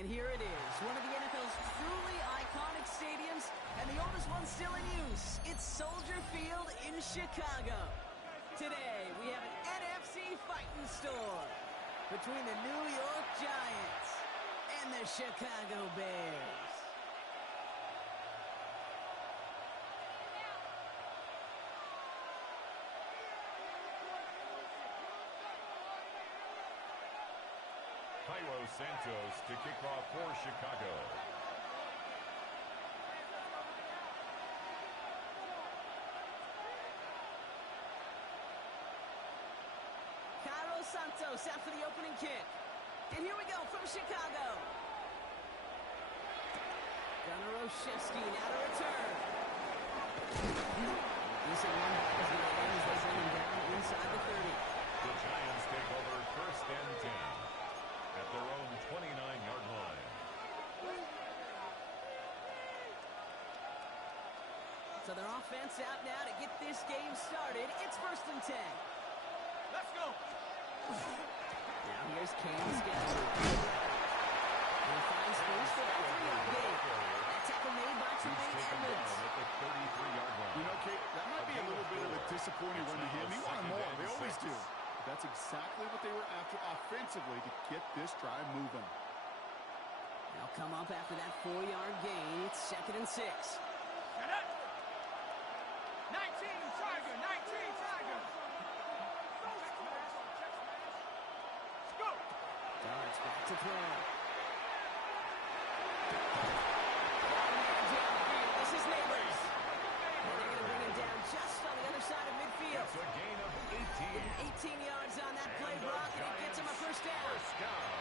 And here it is, one of the NFL's truly iconic stadiums, and the oldest one still in use. It's Soldier Field in Chicago. Today, we have an NFC fighting storm between the New York Giants and the Chicago Bears. Santos to kick off for Chicago. Santos out for the opening kick. And here we go from Chicago. Gunnar Olszewski now to return. Decent one back as the Rams, they bring him down inside the 30. The Giants take over 1st and 10 at their own 29-yard line. So their offense out now to get this game started. It's 1st and 10. Let's go. Now here's Cam Scattered. And finds space for that 3-yard gain. That tackle made by Tremaine Edmonds. At the 33-yard line. You know, Kate, that might be a little bit of a disappointing run to him. He wanted more. They always do. That's exactly what they were after offensively to get this drive moving. They'll come up after that 4-yard gain. It's 2nd and 6. Shut up. 19 Tiger, 19 Tiger. Let's go. Darts back to throw. This is Neighbors. And they're going to bring him down just on the other side of midfield. It's a gain of 18. 18 yards on that play, Brock, and it gets him a first down.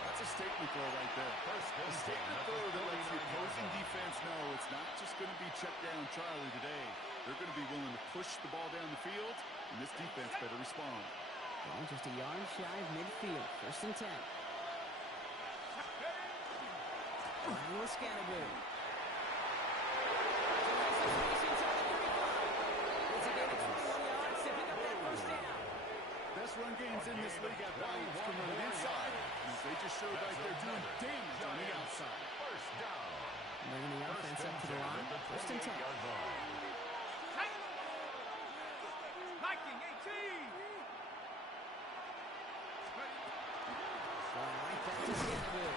That's a statement throw right there. A statement throw that lets the opposing defense know it's not just going to be check down Charlie today. They're going to be willing to push the ball down the field, and this defense better respond. Well, just a yard shy of midfield. 1st and 10. Daniel Scatterboo. It's a gain of 21 yards to pick up that first down. Best run games in this league at Giants can run it inside. They just showed like they're doing damage on the outside. First down. Bringing the offense up to the line. 1st and 10. Viking 18. Right back to Scatterboo.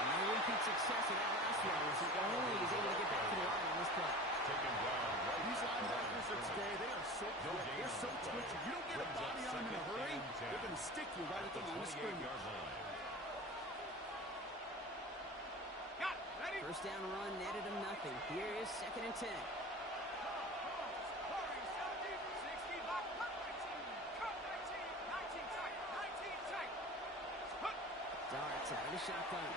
No repeat success in that last one as he only is able to get back to the line on this play. Taken down. These linebackers of today, they are so quick. They're so twitchy. You don't get a body on them in a hurry, they're going to stick you right at the line of scrimmage. Got it. Ready? First down run netted him nothing. Here is 2nd and 10. Darts out of the shotgun.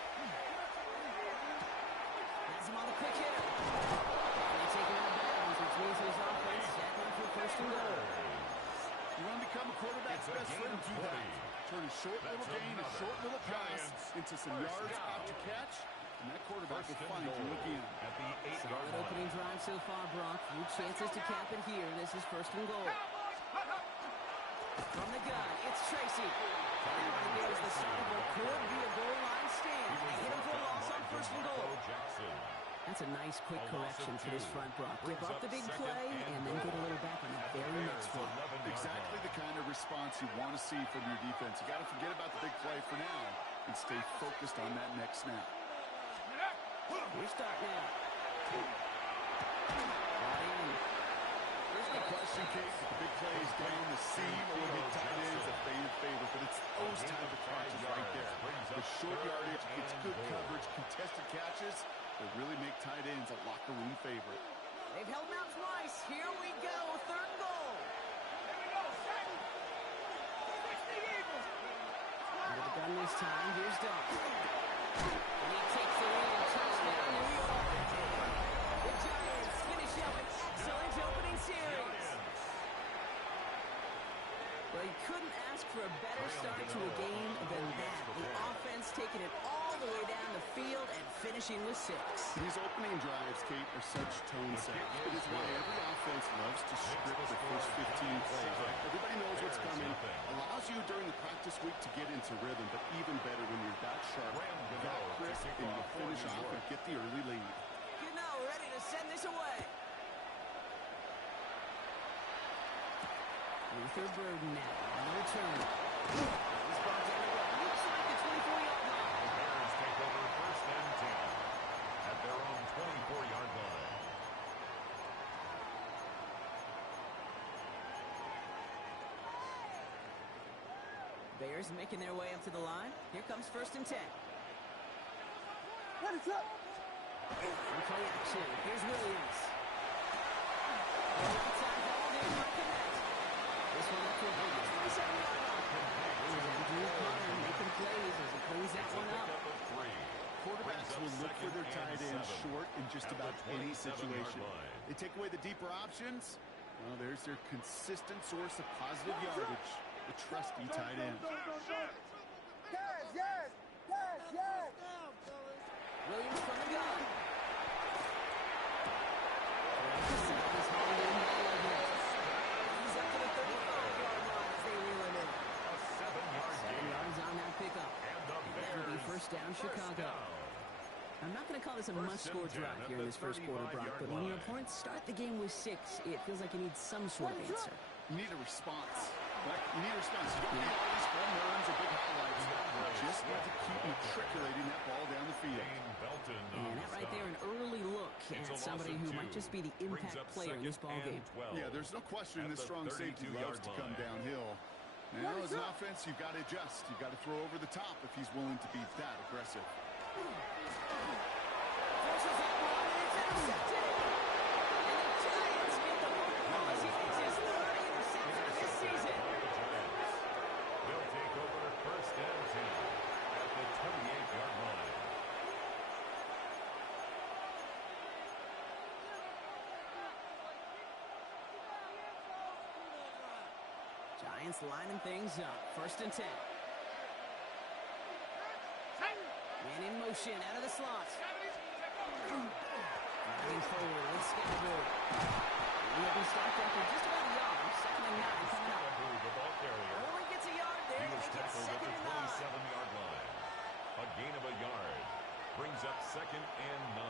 Has him on the quick hitter. And they take him out of bounds, which means his offense set up for 1st and goal. You want to become a quarterback's best friend, do that. Turn a short little gain, a short little pass into some yards after catch, and that quarterback will find you again. At the 8-yard Solid line. opening drive so far, Brock. Few chances to cap it here. This is 1st and goal. From the gun, it's Tracy. And there's the start of what could be a goal line stand. They hit him for a loss on 1st and goal. That's a nice quick correction for this front, Brock. Give up the big play and then get a little back on the very next one. Exactly the kind of response you want to see from your defense. You got to forget about the big play for now and stay focused on that next snap. We start now. There's no question, Kate, the big plays down the seam or the tight ends that fade in favor, but it's those type of catches right there. The short yardage, it's good coverage, contested catches that really make tight ends a locker room favorite. They've held him out twice. Here we go. 3rd and goal. Here we go. Second. It's the Eagles. Under the gun this time. Here's Doug. And he takes the lead. Touchdown, New York. The Giants finish up an excellent opening series. Well, you couldn't ask for a better start to a game than that. The offense taking it all the way down the field and finishing with 6. These opening drives, Kate, are such tone setters. It is why every offense loves to script the first 15 plays. Everybody knows what's coming. Allows you during the practice week to get into rhythm, but even better when you're that sharp, that crisp, and you finish off and get the early lead. Ready to send this away. Luther Burden now on the return. He's brought down to what looks like the 24-yard line. The Bears take over 1st and 10 at their own 24-yard line. Bears making their way up to the line. Here comes 1st and 10. What is up? Play action. Here's Williams. Outside ball, didn't quite connect. This one up to a 27-yard line. Andrew Connor making plays as he cleans that one up. Quarterbacks will look for their tight ends short in just about any situation. They take away the deeper options. Well, there's their consistent source of positive yardage, the trusty tight end. Yes! Williams from the gun. He's up to the 35-yard line as they reel him in. A 7-yard 7 gain. yards on that pickup. And the That will be Bears 1st down Chicago. I'm not going to call this a must-score drive here in this first quarter, Brock, but when your opponents start the game with 6, it feels like you need some sort of answer. You need a response. Right? You need a response. You don't need all these home runs or big highlights. You just need to keep matriculating that ball down the field. And that right there, an early look at somebody who might just be the impact player in this ball game. Yeah, there's no question this strong safety loves to come downhill. Now, as an offense, you've got to adjust. You've got to throw over the top if he's willing to be that aggressive. Forces that one, and it's intercepted. And the Giants get the one ball as he makes his 3rd interception of this season. They'll take over 1st and 10 at the 28-yard line. Giants lining things up. 1st and 10. Man in motion out of the slot. Driving forward with Scalaboo. He'll be stopped after just about a yard. 2nd and 9 coming up. The ball carrier. Only gets a yard there. He was They get tackled at 2nd the and 9. 27-yard line. A gain of a yard brings up 2nd and 9.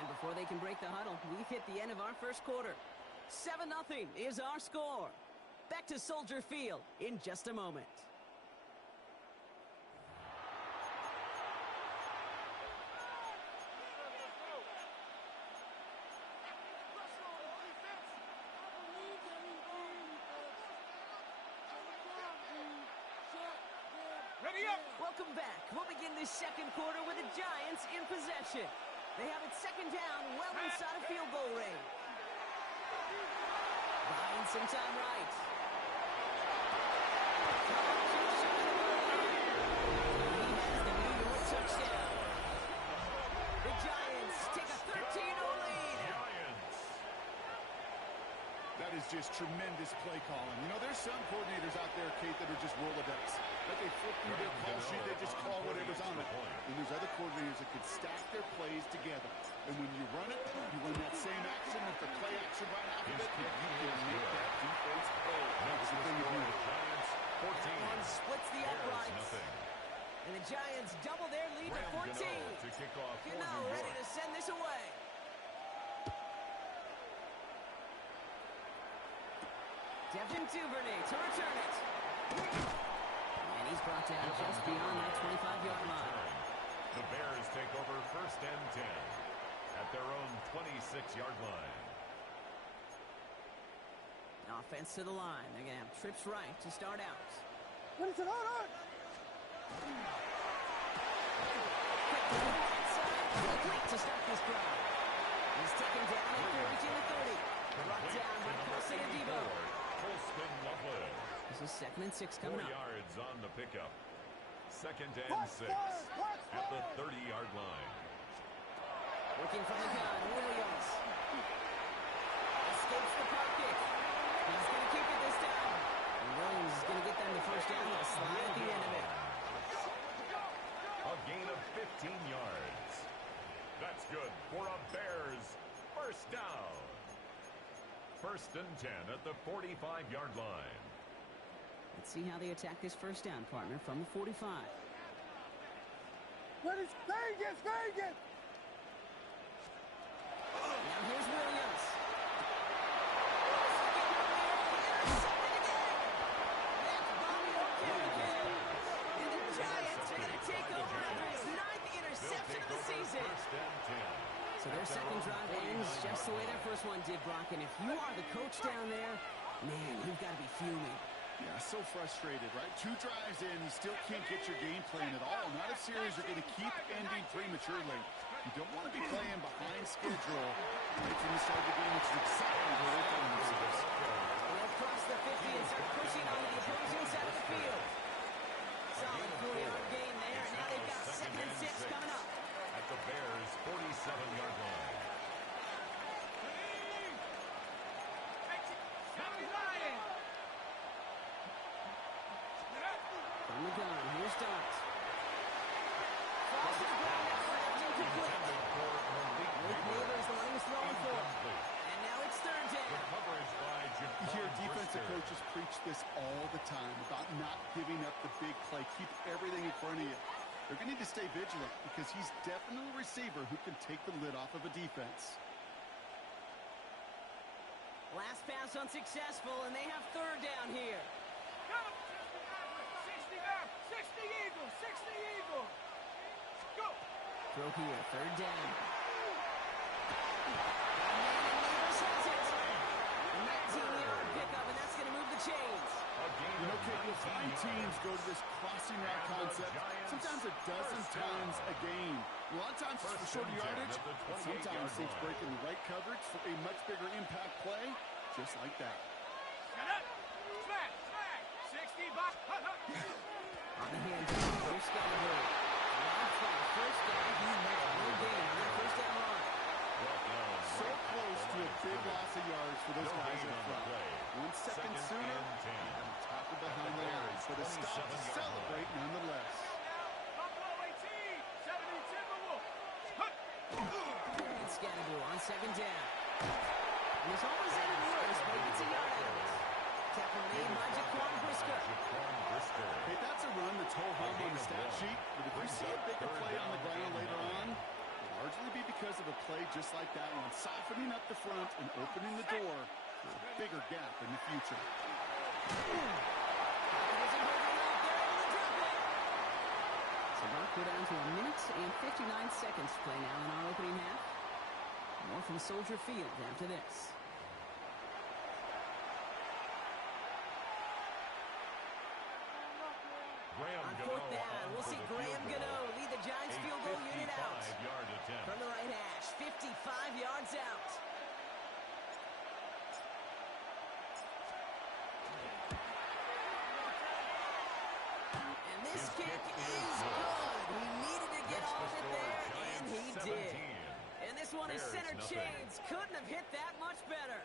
And before they can break the huddle, we've hit the end of our first quarter. 7-0 is our score. Back to Soldier Field in just a moment. Ready up! Welcome back. We'll begin this second quarter with the Giants in possession. They have it 2nd down, well inside of field goal range. Buying some time right. He has the New York touchdown. The Giants take a 13-0 lead. That is just tremendous play calling. You know, there's some coordinators out there, Kate, that are just Rolodex. Like they flip through their call sheet, they just call whatever's on it. And there's other coordinators that can stack their plays together. And when you run it, you run that same action with the play action right after it, and you can make that defense play. That's the thing you do. One splits the uprights. And the Giants double their lead to 14. Gano ready to send this away. Devin Duvernay to return it. And he's brought down just beyond that 25-yard line. The Bears take over 1st and 10 at their own 26-yard line. Offense to the line. They're going to have trips right to start out. What is it on? Quick to the right side. Complete to start this drive. He's taken down at 42-30. Brought down by Colson and Debo. This is 2nd and 6 coming up. 4 yards on the pickup. 2nd and 6 at the 30-yard line. Working from the gun, Williams. Escapes the pocket. He's going to keep it this time. is going to get them the first down. They'll slide at the end of it. A gain of 15 yards. That's good for a Bears first down. First and 10 at the 45-yard line. Let's see how they attack this first down, partner, from the 45. What is Vegas? Vegas! Now here's Williams. So their second drive ends just the way their first one did, Brock. And if you are the coach down there, man, you've got to be fuming. Yeah, so frustrated, right? 2 drives in, you still can't get your game plan at all. Not a series you're going to keep ending prematurely. You don't want to be playing behind schedule right from the start of the game, which is exciting for their themselves. They'll cross the 50 and start pushing onto the opposing side of the field. Solid 4-yard gain there, and now they've got 2nd and 6 coming up. At the Bears' 47-yard line. From the gun, here's Dart. Falls to the ground, that's incomplete. Luke Weaver is the one he was throwing for. And now it's third down. You hear defensive coaches preach this all the time about not giving up the big play. Keep everything in front of you. They're going to need to stay vigilant because he's definitely a receiver who can take the lid off of a defense. Last pass unsuccessful, and they have third down here. 60 down, 60 Eagles, 60 Eagles. Go. Throw here, third down. And has it. 19-yard pickup, and that's going to move the chains. You know, Kate, you'll find teams go to this crossing route concept sometimes a dozen times a game. A lot of times it's for shorter yardage, but sometimes it's breaking the right coverage for a much bigger impact play, just like that. Get up. Smack, smack. 60 back. On the hands of Bruce Scotty. First down, he made no gain on that first down line. So close to a big loss of yards for those guys up front. 1 second sooner, and tackled behind the lines. But a stop to celebrate nonetheless. Buffalo 18, 70 Timberwolves. And Scotty on second down. And this almost ended worse, but he gets a yard out of it. Tackle made by Jaquan Brisker. Hey, that's a run that's whole home on the stat sheet, but if you see a bigger play on the ground later on, it'll largely be because of a play just like that one, softening up the front and opening the door for a bigger gap in the future. So we're down to 1 minute and 59 seconds to play now in our opening half. More from Soldier Field after this. On fourth down, we'll see Graham Gano lead the Giants field goal unit out. From the right hash, 55 yards out. And this kick is good. He needed to get off it there, and he did. And this one is center chains. Couldn't have hit that much better.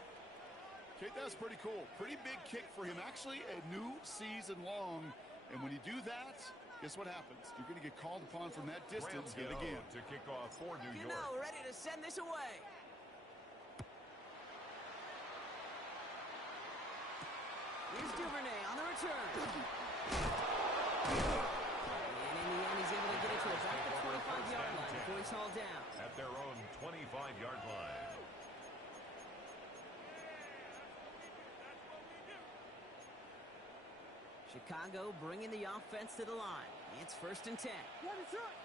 Okay, that's pretty cool. Pretty big kick for him. Actually, a new season long. And when you do that, guess what happens? You're going to get called upon from that distance yet again. To kick off for New York. Gano ready to send this away. Here's Duvernay on the return. And in the end, he's able to get it to about the 25-yard line before he's hauled down. At their own 25-yard line. Chicago bringing the offense to the line. It's first and 10. What is up?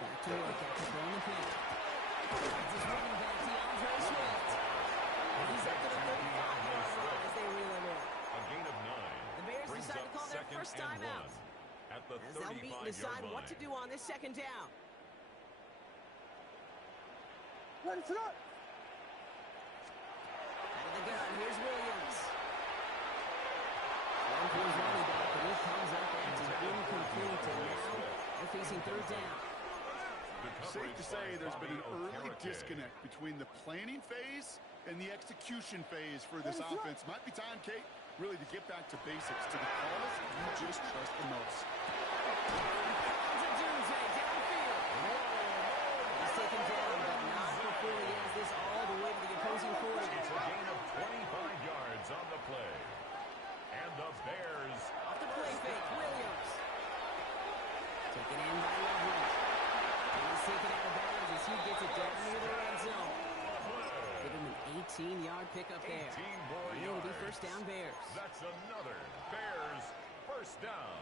Back to work after throwing the pin. It's his running back, DeAndre Swift. He's up to the 35-yard line as they reel him in. A gain of 9. The Bears decide to call their first time out. At the as they'll meet and decide what to do on this second down. What is up? Out of the gun, here's Williams. One for his running back, but he comes up empty, incomplete, and now they're facing third down. Safe to say there's been an early disconnect between the planning phase and the execution phase for this offense. Might be time, Kate, Really, to get back to basics, to the calls you just trust the most. He's taken down, but not before he has this all the way to the opposing 40. It's a gain of 25 yards on the play. And the Bears. Off the play fake, Williams. Taken in by Loveland. And he's taken out of bounds as he gets it down near the red zone. Give him an 18-yard pickup there. 18 more And yards. it'll be first down Bears. That's another Bears first down.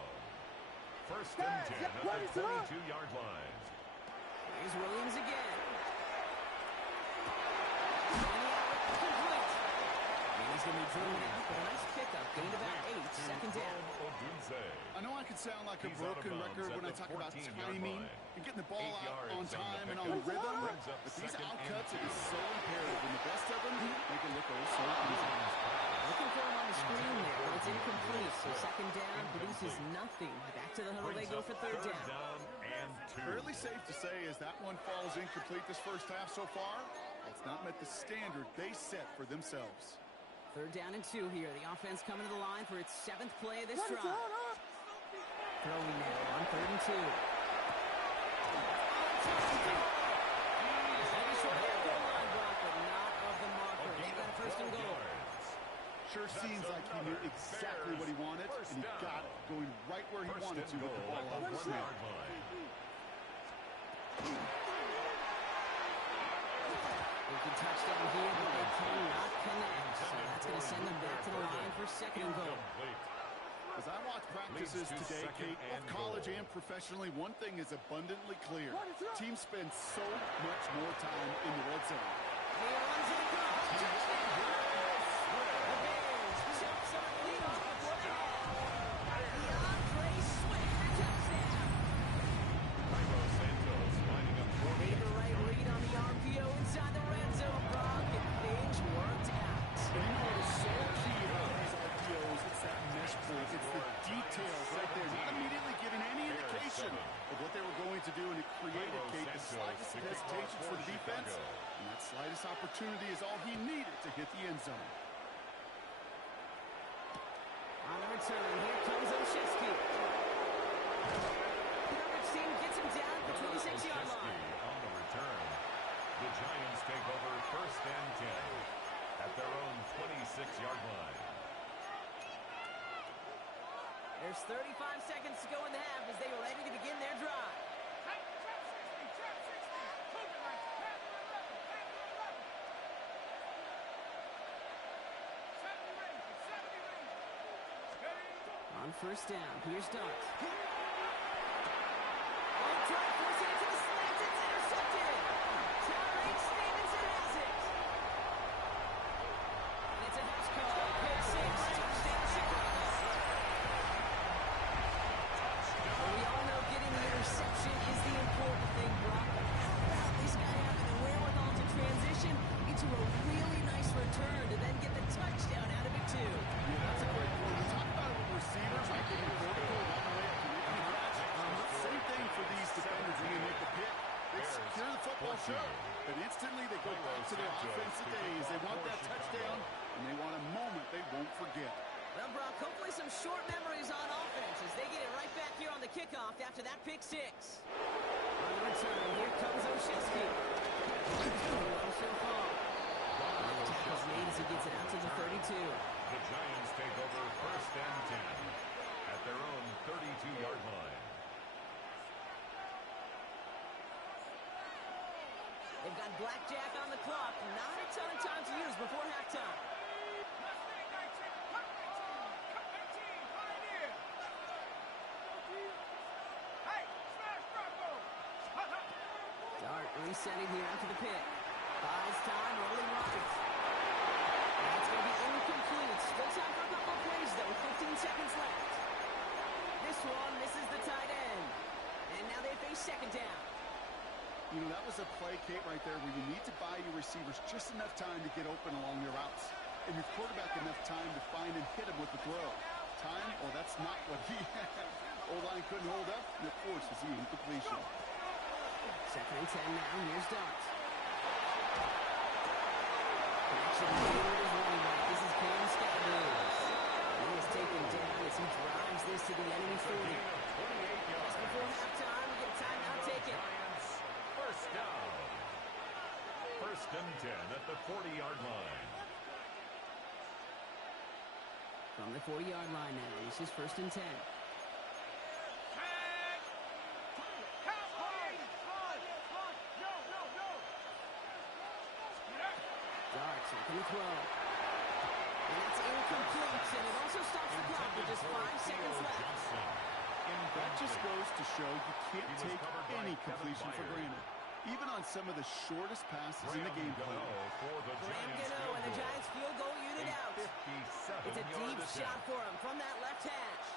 First and 10 at the 22-yard line. Here's Williams again. Complete. And he's going to be driven out, but a nice pickup. Gained about 8, second down. I know I can sound like a He's out of broken bounds record at when I the talk about 14-yard timing line. and getting the ball 8 out yards on on the time and pickup. on rhythm. Brings up But these second and outcuts, it 2. is so imperative. And the best of them make it look oh so easy. Looking for him on the screen there, but it's incomplete. So second down produces nothing. Back to the huddle they go for third down. And 2. Fairly safe to say as that one falls incomplete this first half so far, it's not met the standard they set for themselves. Third down and 2 here. The offense coming to the line for its 7th play of this drive. Throwing now on third and 2. First and goal. Sure seems like he knew exactly what he wanted, and he got it, going right where he wanted to with the ball out of his hand. They can touchdown here, but they cannot connect. So that's going to send them back to the line for second and goal. As I watch practices today, Kate, both college and professionally, one thing is abundantly clear. Teams spend so much more time in the red zone. He runs it across. Touchdown. The Bears took some lead off before the half. DeAndre Swift, touchdown. Santos lining up for Made the right read on the RPO inside the red zone, Brock, and things worked out. And you know what is so key about these RPOs? It's that mesh point. It's the details right there. Not immediately giving any indication of what they were going to do, and it created, Kate, the slightest hesitation for the defense. And that slightest opportunity is all he needed to hit the end zone. On the return, here comes Oshetsky. The coverage team gets him down at the 26-yard line. On the return, the Giants take over first and 10 at their own 26-yard line. There's 35 seconds to go in the half as they are ready to begin their drive. On first down, here's Dart. On try, forcing it to the slants, it's intercepted. Tawny Stevenson has it. And it's a house call. Pick 6, touchdown Chicago. We all know getting the interception is the important thing, Brock. How about this guy having the wherewithal to transition into a really nice return to then get the touchdown out of it too? Yeah, that's a great point. We talk about it with receivers, right? Getting vertical all the way up to making the catch. Same thing for these defenders when they make the pick. They secure the football, sure, but instantly they go back to their offensive days. They want that touchdown, and they want a moment they won't forget. Well, Brock, hopefully some short memories on offense as they get it right back here on the kickoff after that pick 6. On the return, here comes Oshetsky. So far. The tackle's made as he gets it out to the 32. The Giants take over first and 10 at their own 32-yard line. They've got blackjack on the clock. Not a ton of time to use before halftime. Dart resetting here after the pick. Buys time, rolling right. That's going to be incomplete. Still time for a couple of plays, though. 15 seconds left. This one misses the tight end. And now they face second down. You know, that was a play, Kate, right there where you need to buy your receivers just enough time to get open along their routes. And your quarterback enough time to find and hit him with the throw. Time? Well, that's not what he had. O-line couldn't hold up, and it forces the incompletion. Second and 10 now. Here's Dart. Connection leader is running back. This is Cam Scavenge. as he drives this to the enemy 40. Just before halftime, we get a timeout taken. First down. First and 10 at the 40-yard line. From the 40-yard line now, this is first and 10. Darts looking to throw. And it's incomplete, and it also stops the clock with just 5 seconds left. That just goes to show you can't take any completion for granted. Even on some of the shortest passes in the game plan. Graham Gano and the Giants field goal unit out. It's a deep shot for him from that left hash.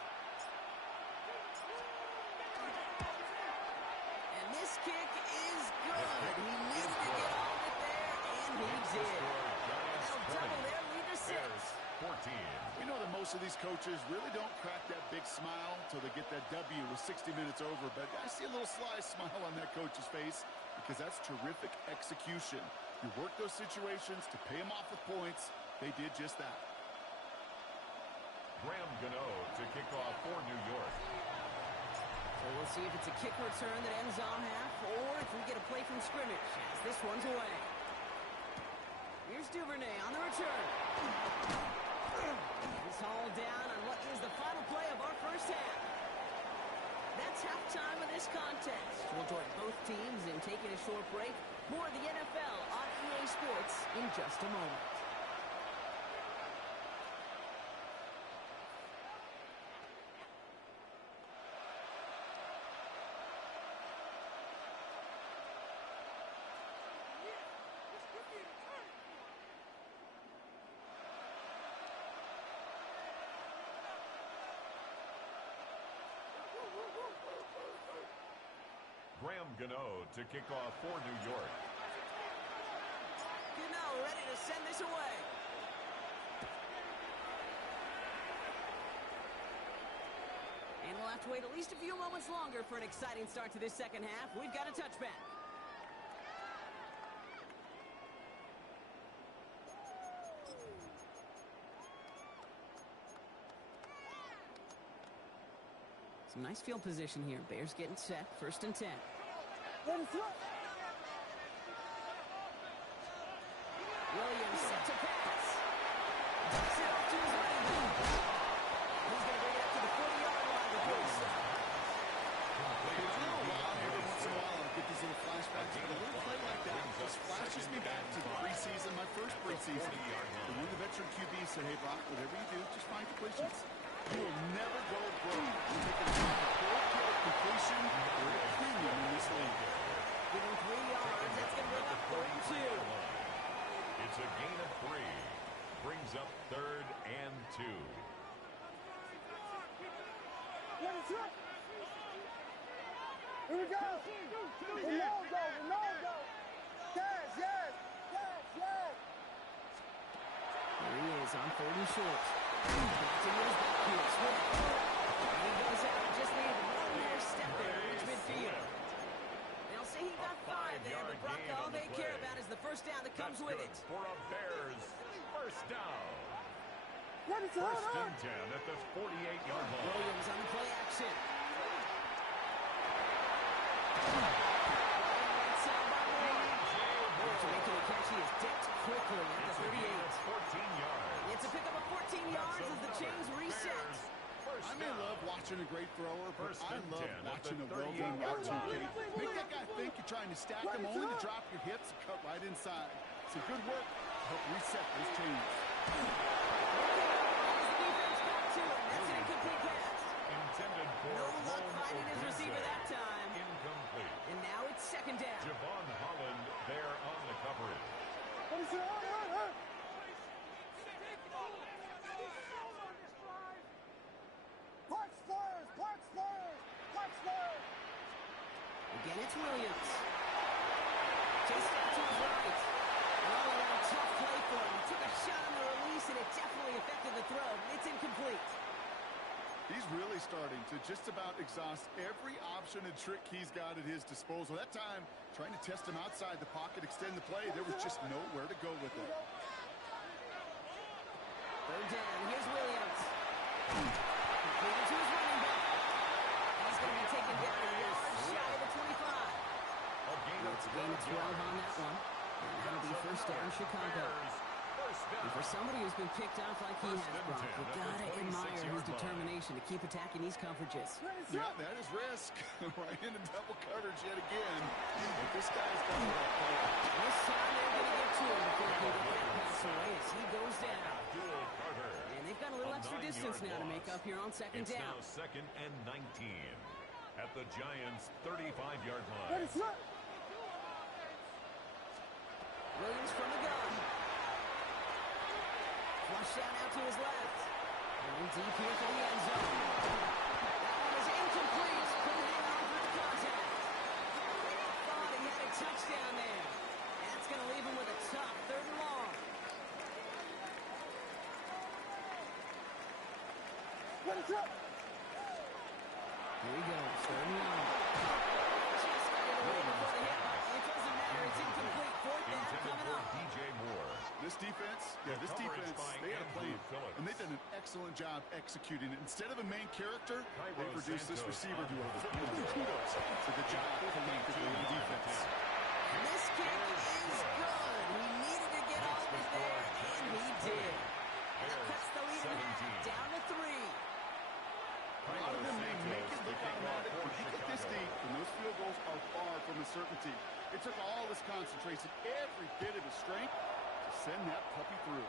And this kick is good. He needed to get all of it there, and he did. They'll double their lead to 6. 14. You know that most of these coaches really don't crack that big smile until they get that W with 60 minutes over, but I see a little sly smile on that coach's face because that's terrific execution. You work those situations to pay them off with points. They did just that. Graham Gano to kick off for New York. So we'll see if it's a kick return that ends on half, or if we get a play from scrimmage as this one's away. Here's Duvernay on the return. He's hauled down on what is the final play of our first half. That's halftime of this contest. We'll join both teams in taking a short break. More of the NFL on EA Sports in just a moment. Graham Gano to kick off for New York. Gano ready to send this away. And we'll have to wait at least a few moments longer for an exciting start to this second half. We've got a touchback. Some nice field position here. Bears getting set. First and 10. Williams set to pass. Takes it off to his running back. He's going to bring it up to the 40-yard line before he stops. It's a little wild every once in a while. I get these little flashbacks, but a little play like that just flashes me back to the preseason, my first preseason. And when the veteran QB said, hey, Brock, whatever you do, just find completions. You will never go broke. You're taking a completion or a premium in this league. Give him 3 yards. That's going to bring up 32. It's a gain of 3. Brings up 3rd and 2. Here we go. Ronaldo. Yes, yes. There he is on 3rd and short. Back to his backfield. Swift. And he goes out. Just needed one more step there to reach midfield. They'll say he got 5 there, but Brock, all they care about is the first down that comes with it. For a Bears first down. First and 10 at the 48-yard line. Williams on the play action. After making a catch, he is dipped quickly at the 38. 14 yards. It's a pickup of 14 yards as the chains reset. I may love watching a great thrower, but I love watching a well-done route to make that guy think you're trying to stack him only to drop your hips and cut right inside. It's a good work to help reset those chains. That's an incomplete pass. Intended for No luck finding his receiver that time. Incomplete. And now it's second down. Javon Holland there on the coverage. Again, it's Williams. Just out to his right. An all-around tough play for him. He took a shot on the release, and it definitely affected the throw. It's incomplete. He's really starting to just about exhaust every option and trick he's got at his disposal. That time, trying to test him outside the pocket, extend the play, there was just nowhere to go with it. Third down. Here's Williams. Completed to his running back. He's going to be taken down a yard shy of the 25. It's a gain of 12 on that one. And that'll be first down, Chicago. And for somebody who's been picked off like he has, Brock, you gotta admire his determination to keep attacking these coverages. Yeah, that is risk. Right into double coverage yet again. But this guy's got the right play. This time they're going to get to him before he can get that pass away as he goes down. And they've got a little extra distance now to make up here on second down. It's now second and 19 at the Giants' 35-yard line. Williams from the gun. Flush down out to his left. Going deep here for the end zone. That one is incomplete. Put it in on for the contact. Thought he had a touchdown there. That's going to leave him with a tough third and long. Here he goes, third and long. Just got it away before the hit. It doesn't matter, it's incomplete. Fourth down coming up. DJ Moore. This defense, they had a plan, and they've done an excellent job executing it. Instead of a main character, they produced this receiver duo. Kudos for the job collectively on defense. And this kick is good. He needed to get off it there, and he did. And that cuts the lead in half, down to 3. A lot of them may make it look automatic, but you get this deep, and those field goals are far from a certainty. It took all his concentration, every bit of his strength, to send that puppy through.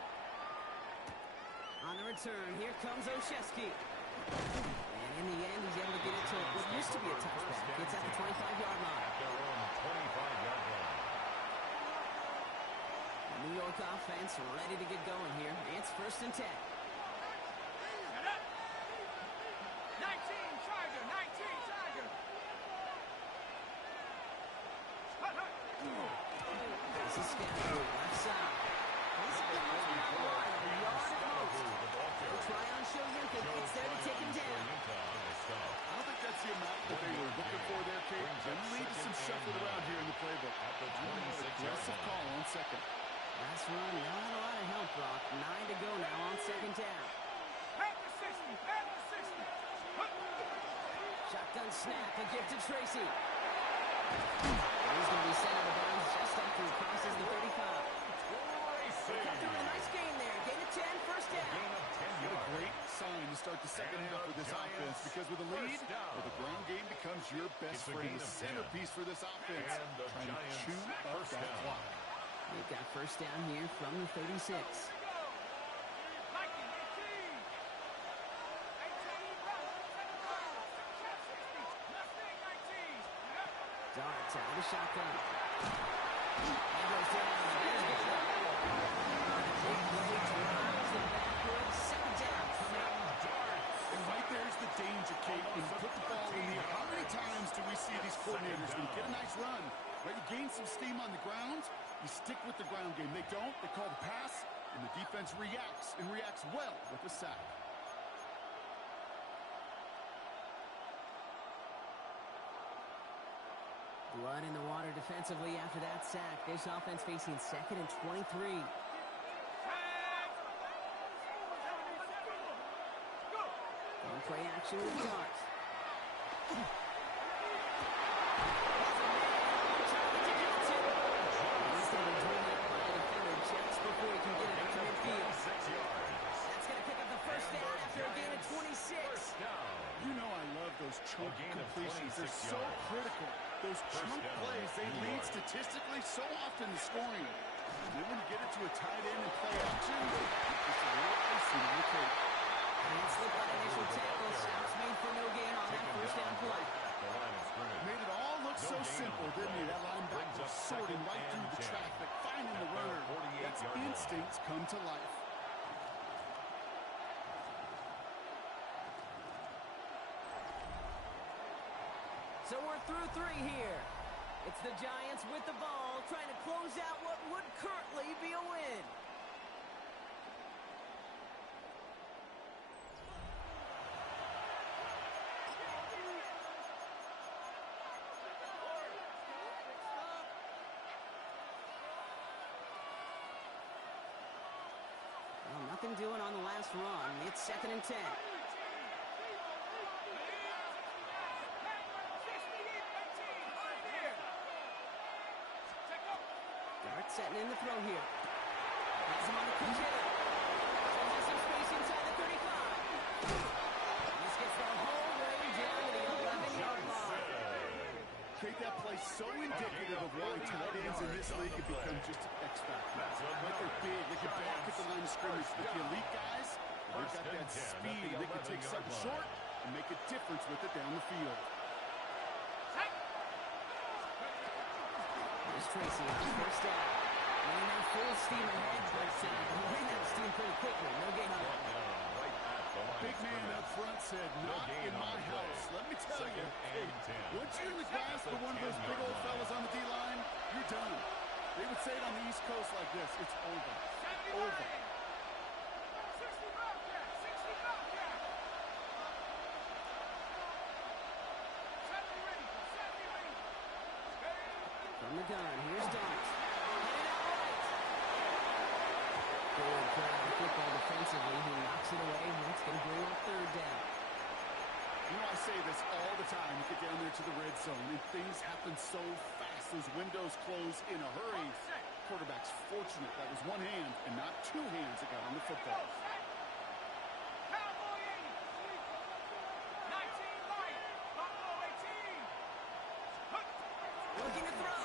On the return, here comes Olszewski. And in the end, he's able to get it to what used to be a touchback. It's at the 25-yard line. At their own 25-yard line. The New York offense ready to get going here. It's first and 10. 19, Charger, 19, Charger. This is Scattergood, left side. This is the most not wide, a yard at most. They'll try on Shoyinka. It's there to take him down. I don't think that's the amount that they were looking for there, Kate. Then lead to some shuffling around here in the playbook. Aggressive call on second. Last run, not a lot of help, Brock. 9 to go now on second down. At the 60, at the 60. Shotgun snap, a gift to Tracy. He's going to be sent out of bounds just after he crosses the 35. Cut through a nice gain there. Gain of 10, first down. What a great sign to start the second half for this offense, because with a lead, the ground game becomes your best friend, the centerpiece for this offense, trying to chew up that clock. They've got first down here from the 36. Darts out of the shotgun. And goes down. There's good. Big play drives them backwards. Second down coming up. And right there's the danger, Kate. When you put the ball in the air, how many times do we see these coordinators, when you get a nice run, right, you gain some steam on the ground, you stick with the ground game. They don't. They call the pass, and the defense reacts, and reacts well with the sack. Blood in the water defensively after that sack. This offense facing second and 23. On play action with Dart. He's going to be driven up by the defender just before he can get it up to midfield. That's going to pick up the first down after a gain of 26. You know I love those chunk completions. They're so critical. Those chunk plays, they lead statistically so often to scoring. And then when you get it to a tight end and play action, it's a real icing on the cake. And slip on initial tackle. Stops made for no gain on that first down play. Made it all look so simple, didn't he? That linebacker sorting right through the traffic, finding the runner. That's instincts come to life. So we're through 3 here. It's the Giants with the ball, trying to close out what would currently be a win. Well, nothing doing on the last run. It's second and 10. Smart setting in the throw here. Has him on the quick hitter. Still has some space inside the 35. This gets the whole way down to the 11-yard line. Kate, that play so indicative of why tight ends in this league have become just an X factor. Like they're big, they can block at the line of scrimmage, but the elite guys, they've got that speed. They can take something short and make a difference with it down the field. Here's Tracy on first down. Running that full steam ahead, but he ran that steam pretty quickly. No gain on it. Big man up front said, not in my house. Let me tell you, hey, once you're in the grasp of one of those big old fellas on the D-line, you're done. They would say it on the East Coast like this, it's over. Over. From the gun, here's Dart. Headed out right. Good play on the football defensively. He knocks it away, and that's going to bring up third down. You know, I say this all the time. You get down there to the red zone, and things happen so fast. Those windows close in a hurry. Quarterback's fortunate that was one hand and not two hands that got on the football. Looking to throw.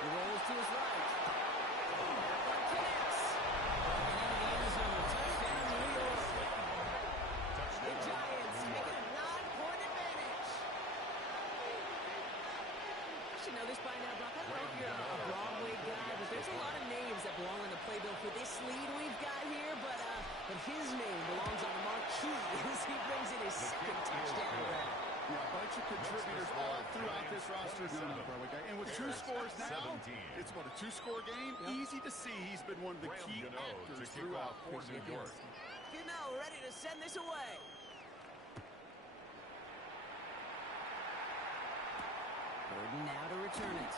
He rolls to his right. That one connects. And into the end zone. Touchdown, New York. The Giants making a 9-point advantage. You should know this by now, Brock. I don't know if you're a Broadway guy, but there's a lot of names that belong on the playbill for this lead we've got here, but his name belongs on the marquee as he brings in his second touchdown grab. Yeah, a bunch of contributors all throughout this roster. And with two scores now, it's what, a two-score game? Yep. Easy to see he's been one of the key actors throughout for New York. Gano ready to send this away. Gordon now to return it.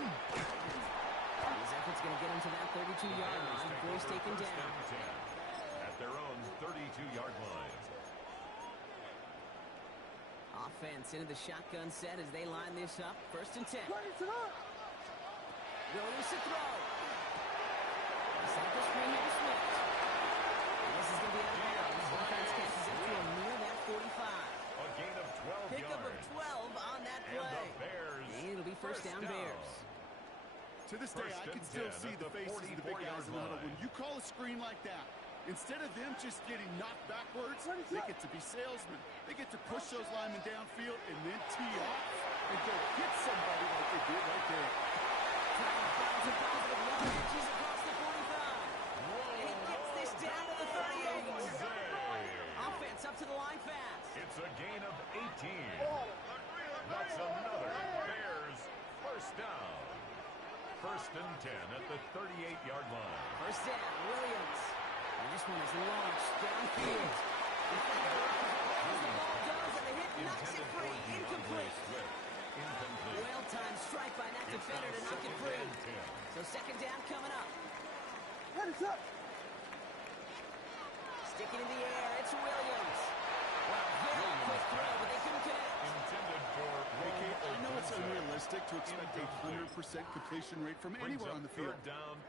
His effort's going to get him to that 32-yard line before he's taken down. At their own 32-yard line. Offense into the shotgun set as they line this up. 1st and 10. Williams to throw. Set up the screen here to Smith. And this is going to be out of bounds. Offense catches up to him near that 45. A gain of 12 Pickup yards. of 12 on that play. And the Bears. And it'll be first down Bears. To this day, I can still see the faces of the big guys in the huddle. When you call a screen like that, instead of them just getting knocked backwards, they get to be salesmen. They get to push those linemen downfield and then tee off and go hit somebody like they did right there. Trying to find some positive young inches across the 45. And he gets this down to the 38. Offense up to the line fast. It's a gain of 18. That's another Bears first down. 1st and 10 at the 38-yard line. First down, Williams. And this one is launched downfield. As the ball goes and the hit knocks it free. Incomplete. Well-timed strike by that defender to knock it free. So 2nd down coming up. Sticking in the air, it's Williams. Well, very quick throw, but they couldn't connect. Intended for I know it's unrealistic to expect a 100% completion rate from anywhere on the field.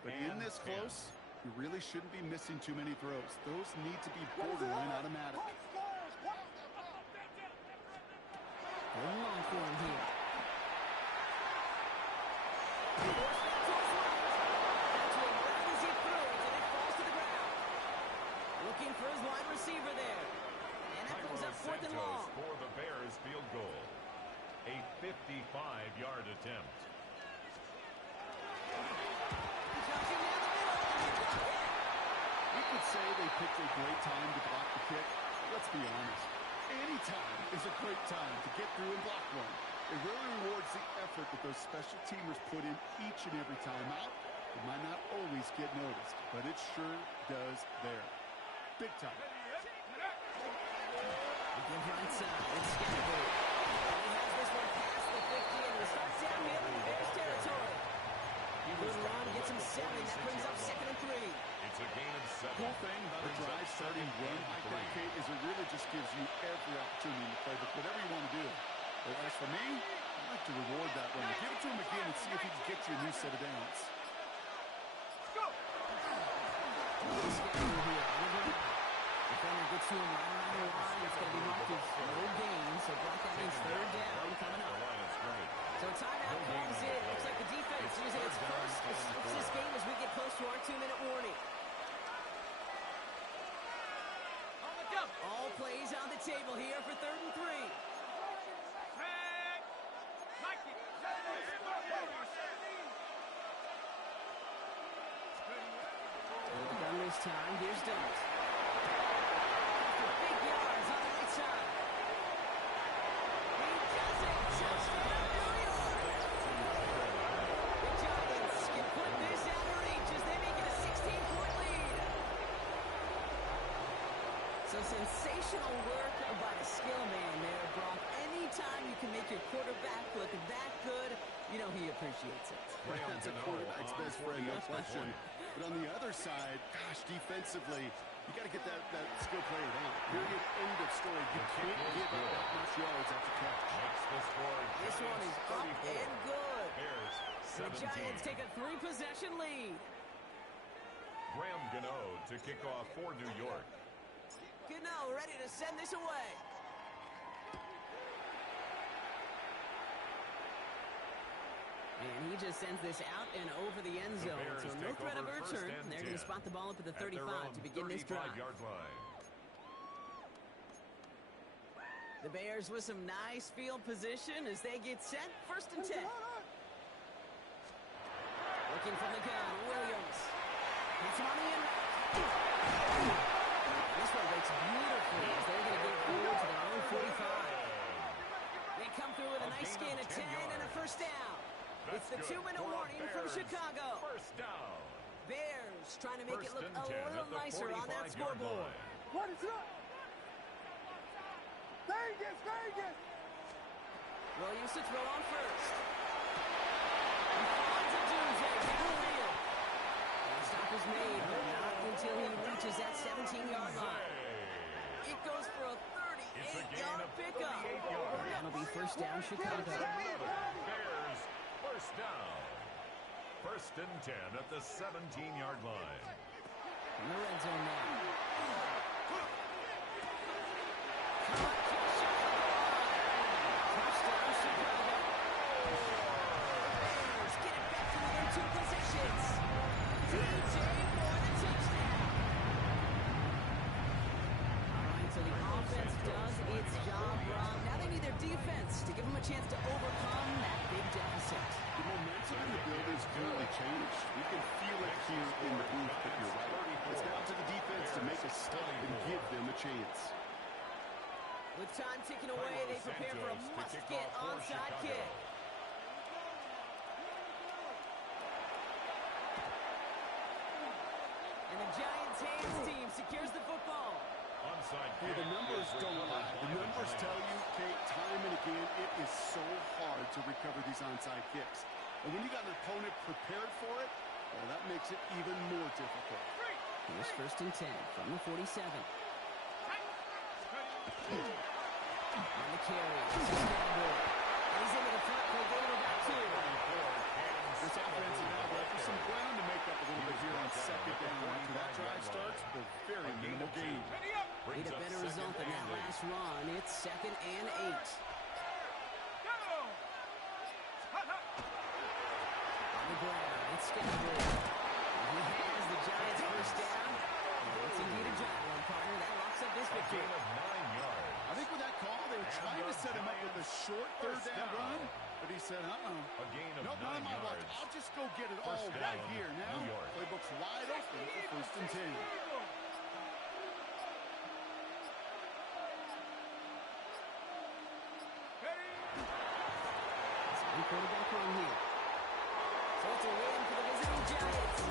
But in this close, you really shouldn't be missing too many throws. Those need to be borderline automatic. Going long for him here. Looking for his wide receiver there. And that brings up 4th and long. For the Bears field goal. A 55-yard attempt. You could say they picked a great time to block the kick. Let's be honest. Any time is a great time to get through and block one. It really rewards the effort that those special teamers put in each and every time out. It might not always get noticed, but it sure does there. Big time. Again, right side. It's Scatterby. He has this one past the 50 and he starts downhill in Bears territory. Good run, gets him 7. That brings up 2nd and 3. It's a gain of 7. Cool thing about a drive starting run like that, Kate, is it really just gives you every opportunity to play whatever you want to do. But as for me, I like to reward that run. Give it to him again and see if he can get get you a new set of downs. Go! Defender gets to him right around the line. It's going to be marked as no gain, so Brock, that means third down coming up. So a timeout comes in. Looks like the defense using its first of this game as we get close to our 2-minute warning. All plays on the table here for 3rd and 3. Done this time. Here's Dunk. Big yards on the right side. He does it. Touchdown, New York. The Giants can put this out of reach as they make it a 16-point lead. So sensational work by the skill man there, Brock. Anytime you can make your quarterback look that good, you know he appreciates it. That's a quarterback's best friend, no question. But on the other side, gosh, defensively, you got to get that skill player down. Period. End of story. You can't give up that much yards after catch. This one is up and good. Bears, The Giants take a 3-possession lead. Graham Gano to kick off for New York. Gano ready to send this away. And he just sends this out and over the end zone. So no threat of a return. They're going to spot the ball up at the 35 to begin this drive. The Bears with some nice field position as they get set. 1st and 10. Looking from the gun, Williams. Hits him on the end. This one breaks beautifully as they're going to get forward to their own 45. They come through with a nice gain of 10 and a 1st down. It's the 2-minute warning from Chicago. 1st down. Bears trying to make it look a little nicer on that scoreboard. What is up? Vegas! Williams to throw on first. He finds a doozy down the field. And the stop is made, but not until he reaches that 17-yard line. It goes for a 38-yard pickup. That'll be 1st down, Chicago. Bears, 1st down. 1st and 10 at the 17-yard line. In the red zone now. Touchdown, Chicago. Bears get it back to within 2 positions. DJ for the touchdown. All right, so the offense does its job, Rob. Now they need their defense to give them a chance to overcome that big deficit. The momentum in the build has clearly changed. We can feel it here in the booth, but you're right. It's down to the defense to make a stop and give them a chance. With time ticking away, they prepare for a must-get onside kick. And the Giants' hands team secures the football. Onside Hey, kick. the numbers don't lie. The numbers tell you, Kate, time and again, it is so hard to recover these onside kicks. And when you got an opponent prepared for it, well, that makes it even more difficult. Here's 1st and 10 from the 47. On the carry, this is Scarborough. He's into the front, they'll go to about 2. This offense is now left with some ground to make up a little bit here on 2nd down. After that drive starts, the very minimal gain. Need a better result than that last run. It's 2nd and 8. On the ground, it's Scarborough. He has the Giants' 1st down. It's indeed a giant one, partner. That locks up this victory. Gain of 9 yards. I think with that call, they were trying to set him up with a short 3rd down run, but he said, A gain of nope, not on 9 my watch. yards. I'll just go get it all First right down, here. Now, New York. playbook's wide open for 1st and 10. Quarterback run here. So it's a win for the visiting Giants.